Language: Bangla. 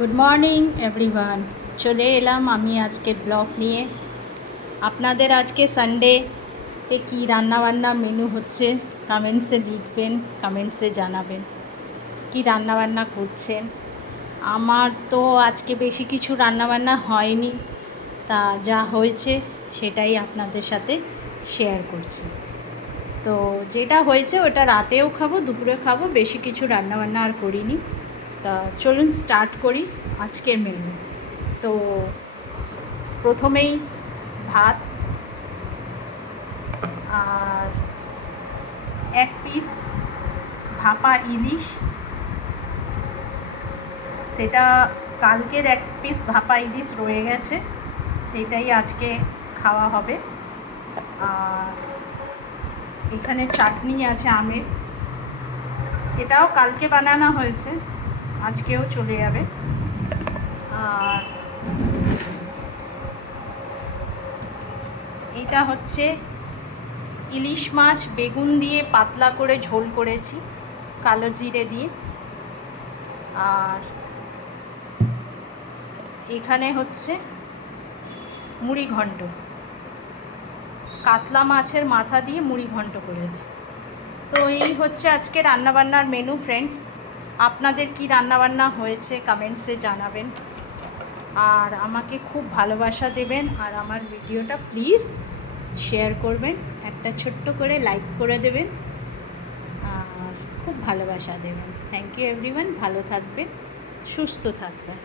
গুড মর্নিং এভরিওয়ান, চলে এলাম আমি আজকের ব্লগ নিয়ে। আপনাদের আজকে সানডেতে কী রান্নাবান্না মেনু হচ্ছে কমেন্টসে লিখবেন, কমেন্টসে জানাবেন কী রান্নাবান্না করছেন। আমার তো আজকে বেশি কিছু রান্নাবান্না হয়নি, তা যা হয়েছে সেটাই আপনাদের সাথে শেয়ার করছি। তো যেটা হয়েছে ওটা রাতেও খাবো, দুপুরে খাবো, বেশি কিছু রান্নাবান্না আর করিনি। তা চলুন স্টার্ট করি আজকের মেনু। তো প্রথমেই ভাত আর এক পিস ভাপা ইলিশ, সেটা কালকের এক পিস ভাপা ইলিশ রয়ে গেছে, সেটাই আজকে খাওয়া হবে। আর এখানে চাটনি আছে আমের, এটাও কালকে বানানো হয়েছে, আজকেও চলে যাবে। আর এটা হচ্ছে ইলিশ মাছ বেগুন দিয়ে পাতলা করে ঝোল করেছি কালো জিরে দিয়ে। আর এখানে হচ্ছে মুড়ি ঘন্ট, কাতলা মাছের মাথা দিয়ে মুড়ি ঘন্ট করেছি। তো এই হচ্ছে আজকে রান্নাবান্নার মেনু ফ্রেন্ডস। আপনাদের কি রান্নাবান্না হয়েছে কমেন্টসে জানাবেন, আর আমাকে খুব ভালোবাসা দেবেন, আর আমার ভিডিওটা প্লিজ শেয়ার করবেন, একটা ছোট্ট করে লাইক করে দেবেন, আর খুব ভালোবাসা দেবেন। থ্যাংক ইউ এভরিওয়ান, ভালো থাকবেন, সুস্থ থাকবেন।